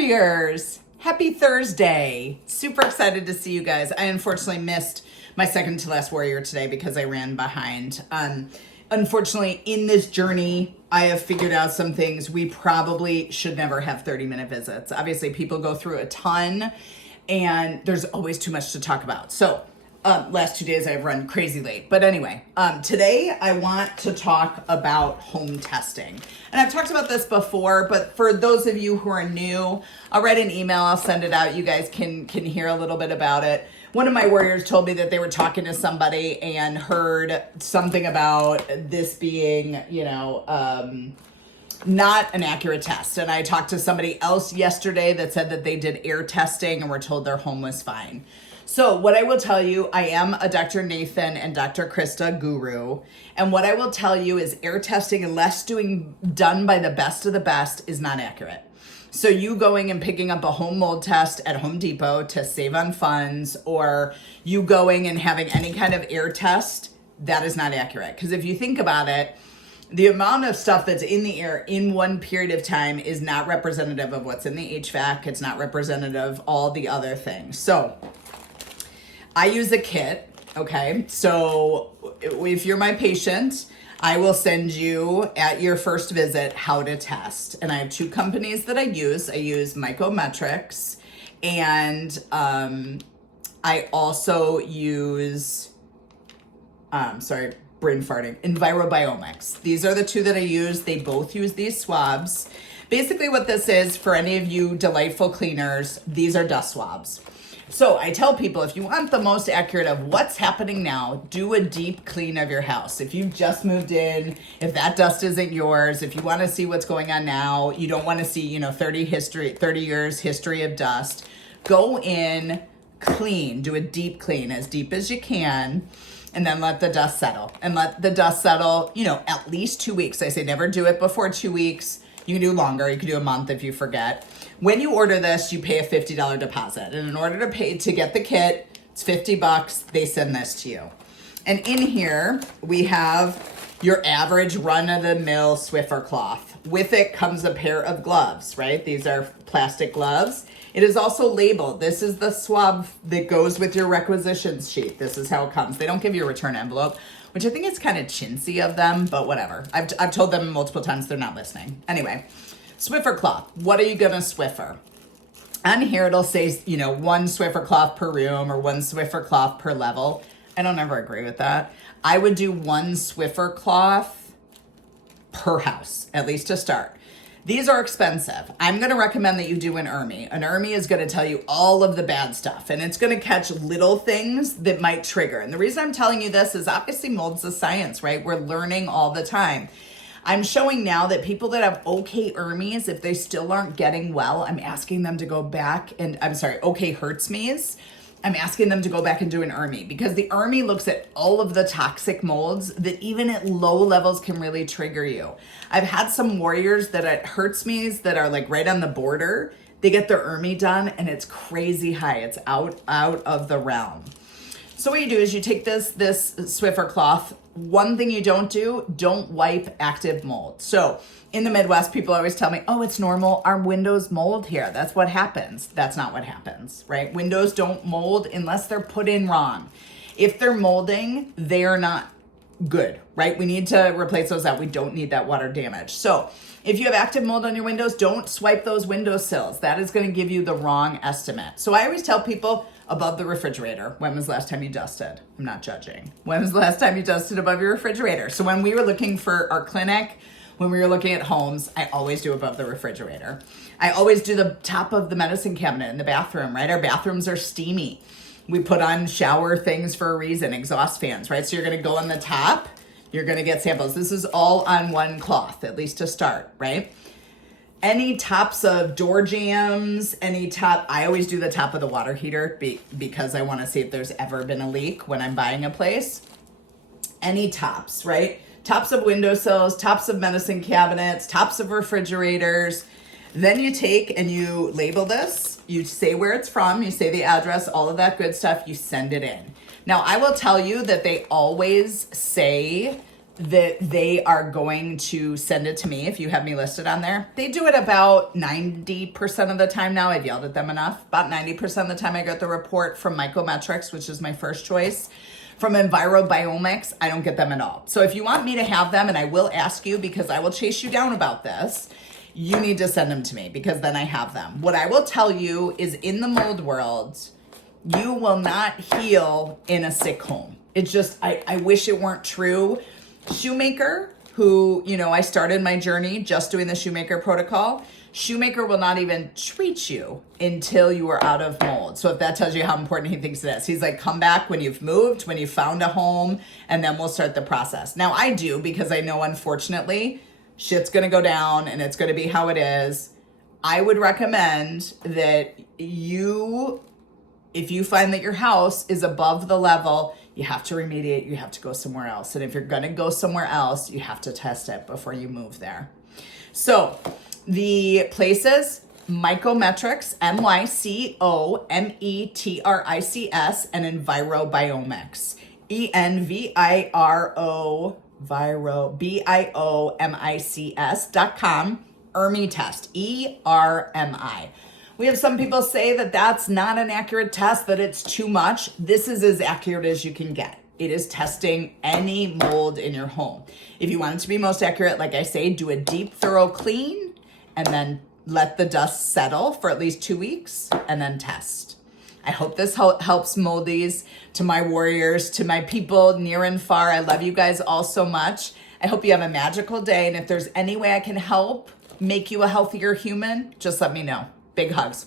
Warriors! Happy Thursday. Super excited to see you guys. I unfortunately missed my second to last Warrior today because I ran behind. Unfortunately, in this journey, I have figured out some things. We probably should never have 30-minute visits. Obviously, people go through a ton and there's always too much to talk about. So last 2 days I've run crazy late. But anyway, today I want to talk about home testing. And I've talked about this before, but for those of you who are new, I'll write an email, I'll send it out. You guys can hear a little bit about it. One of my warriors told me that they were talking to somebody and heard something about this being, not an accurate test. And I talked to somebody else yesterday that said that they did air testing and were told their home was fine. So what I will tell you, I am a Dr. Nathan and Dr. Krista guru. And what I will tell you is air testing, unless done by the best of the best, is not accurate. So you going and picking up a home mold test at Home Depot to save on funds, or you going and having any kind of air test, that is not accurate. Because if you think about it, the amount of stuff that's in the air in one period of time is not representative of what's in the HVAC. It's not representative of all the other things. So I use a kit, okay? So if you're my patient, I will send you at your first visit how to test. And I have two companies that I use. I use Mycometrics, and I also use, brain farting, Envirobiomics. These are the two that I use. They both use these swabs. Basically what this is, for any of you delightful cleaners, these are dust swabs. So I tell people, if you want the most accurate of what's happening now, do a deep clean of your house. If you've just moved in, if that dust isn't yours, if you want to see what's going on now, you don't want to see, 30 years history of dust, go in, clean, do a deep clean, as deep as you can, and then let the dust settle. And let the dust settle, at least 2 weeks. I say never do it before 2 weeks. You can do longer. You can do a month if you forget. When you order this, you pay a $50 deposit. And in order to get the kit, it's $50. They send this to you. And in here, we have your average run-of-the-mill Swiffer cloth. With it comes a pair of gloves, right? These are plastic gloves. It is also labeled. This is the swab that goes with your requisitions sheet. This is how it comes. They don't give you a return envelope, which I think is kind of chintzy of them, but whatever. I've told them multiple times they're not listening. Anyway, Swiffer cloth. What are you going to Swiffer? On here it'll say, one Swiffer cloth per room or one Swiffer cloth per level. I don't ever agree with that. I would do one Swiffer cloth per house, at least to start. These are expensive. I'm going to recommend that you do an ERMI. An ERMI is going to tell you all of the bad stuff, and it's going to catch little things that might trigger. And the reason I'm telling you this is obviously mold's a science, right? We're learning all the time. I'm showing now that people that have okay ERMIs, if they still aren't getting well, I'm asking them to go back and, okay Hertz me's. I'm asking them to go back and do an ERMI, because the ERMI looks at all of the toxic molds that even at low levels can really trigger you. I've had some warriors that at Hertz me's that are like right on the border, they get their ERMI done and it's crazy high. It's out of the realm. So what you do is you take this Swiffer cloth. One thing you don't wipe active mold. So in the Midwest, people always tell me, oh, it's normal. Our windows mold here. That's what happens. That's not what happens, right? Windows don't mold unless they're put in wrong. If they're molding, they are not good, right? We need to replace those out. We don't need that water damage. So if you have active mold on your windows, don't swipe those windowsills. That is going to give you the wrong estimate. So I always tell people, above the refrigerator. When was the last time you dusted? I'm not judging. When was the last time you dusted above your refrigerator? So when we were looking for our clinic, when we were looking at homes, I always do above the refrigerator. I always do the top of the medicine cabinet in the bathroom, right? Our bathrooms are steamy. We put on shower things for a reason, exhaust fans, right? So you're gonna go on the top, you're gonna get samples. This is all on one cloth, at least to start, right? Any tops of door jambs, I always do the top of the water heater because I want to see if there's ever been a leak when I'm buying a place. Any tops, right? Tops of windowsills, tops of medicine cabinets, tops of refrigerators. Then you take and you label this. You say where it's from, you say the address, all of that good stuff, you send it in. Now, I will tell you that they always say that they are going to send it to me if you have me listed on there. They do it about 90% of the time now. I've yelled at them enough. About 90% of the time I get the report from Mycometrics, which is my first choice. From EnviroBiomics, I don't get them at all. So if you want me to have them, and I will ask you because I will chase you down about this, you need to send them to me because then I have them. What I will tell you is in the mold world, you will not heal in a sick home. It's just, I wish it weren't true. Shoemaker, who, I started my journey just doing the Shoemaker protocol. Shoemaker will not even treat you until you are out of mold. So if that tells you how important he thinks it is, he's like, come back when you've moved, when you've found a home, and then we'll start the process. Now I do, because I know, unfortunately, shit's going to go down and it's going to be how it is. I would recommend that if you find that your house is above the level, you have to remediate, you have to go somewhere else. And if you're going to go somewhere else, you have to test it before you move there. So the places, Mycometrics, Mycometrics, and EnviroBiomics, EnviroBiomics.com, ERMI test, ERMI. We have some people say that that's not an accurate test, that it's too much. This is as accurate as you can get. It is testing any mold in your home. If you want it to be most accurate, like I say, do a deep, thorough clean and then let the dust settle for at least 2 weeks and then test. I hope this helps moldies. To my warriors, to my people near and far, I love you guys all so much. I hope you have a magical day. And if there's any way I can help make you a healthier human, just let me know. Big hugs.